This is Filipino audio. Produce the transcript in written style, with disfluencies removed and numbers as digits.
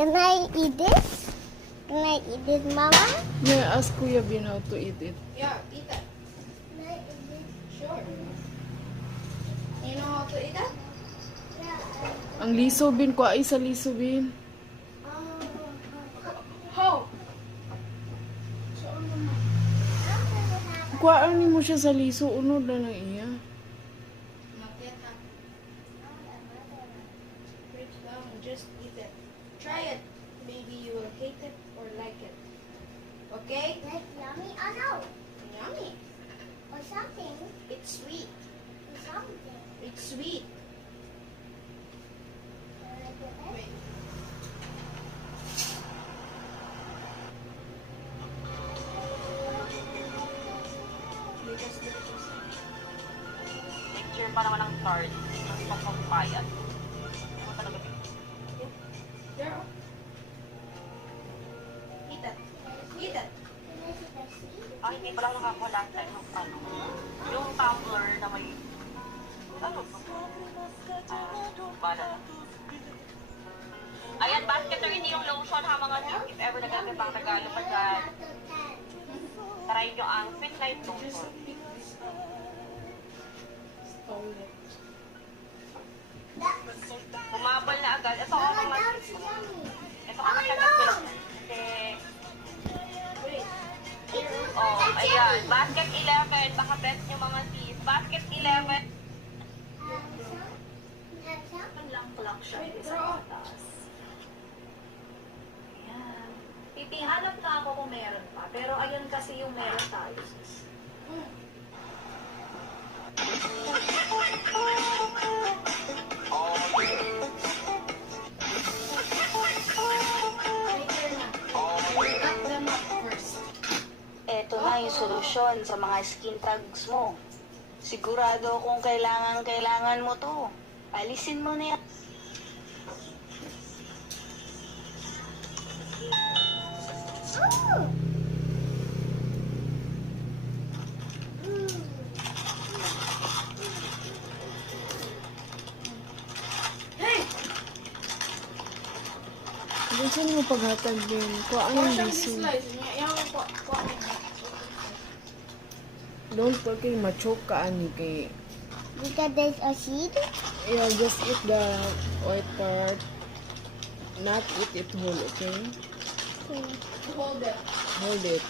Can I eat this? Can I eat this, Mama? Yeah, ask Kuya Bin how to eat it. Yeah, eat that. Can I eat this? Sure. You know how to eat that? Yeah. Ang liso Bin, kuha ay sa liso Bin. How? Kuhaan ni mo siya sa liso, unod na lang iya. Not yet, huh? Reach down and just eat it. Try it. Maybe you will hate it or like it. Okay? Like yummy? Oh no. Yummy. Or something. It's sweet. Or something. It's sweet. Wait. Picture pa naman ng card. Tapos pagpapayat. Ano talaga Girl. Eat that. Eat that. Can I see the seed? Ah, hindi pala nakakuha tayo ng ano. Yung tumbler na may... Ano? Bala na. Ayan, basket rin hindi yung lotion ha mga sis. If ever nagkakit pang regalo pa dyan. Try nyo ang Sweet Life lotion. Stole it. Humabal na agad. Ito ako Mama, mga that's sis. yummy. Ito ako sagat ko lang. Kasi... Wait. Oh, ayan. Basket 11. Baka best nyo mga sis. Basket 11. Lang siya Wait, sa bro. taas. Ayan. Pipihanap na ako kung meron pa. Pero ayun kasi yung meron tayo. Sis. Cut them up first. Eto na yung solusyon sa mga skin tags mo. Sigurado kung kailangan mo to. Alisin mo na yan. Gusto mo paghatag Bin, kuhaan ng Portion liso. this slice. Yung kuha Don't forget ma-choke ka ani kay... Because there's a seed? Yeah, just eat the white part. Not eat it whole, okay? Hold it. Hold it.